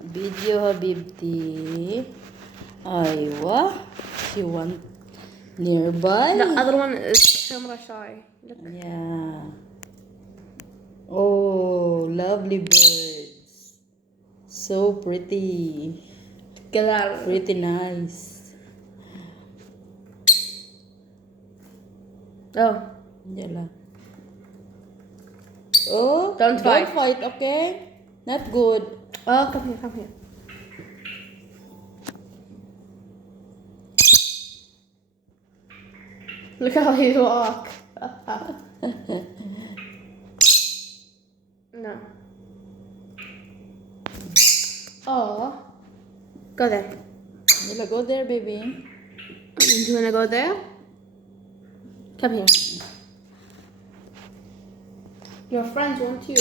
Video Habibti. Aywa. She want nearby. The other one is camera shy. Look. Yeah. Oh, lovely birds. So pretty. Killer. Pretty nice. Oh. Yala. Oh, Don't fight. okay? Not good. Oh, come here, come here. Look how he walk. No. Oh. Go there. Yala, go there, baby. Do you wanna go there? Come here. Your friends want you.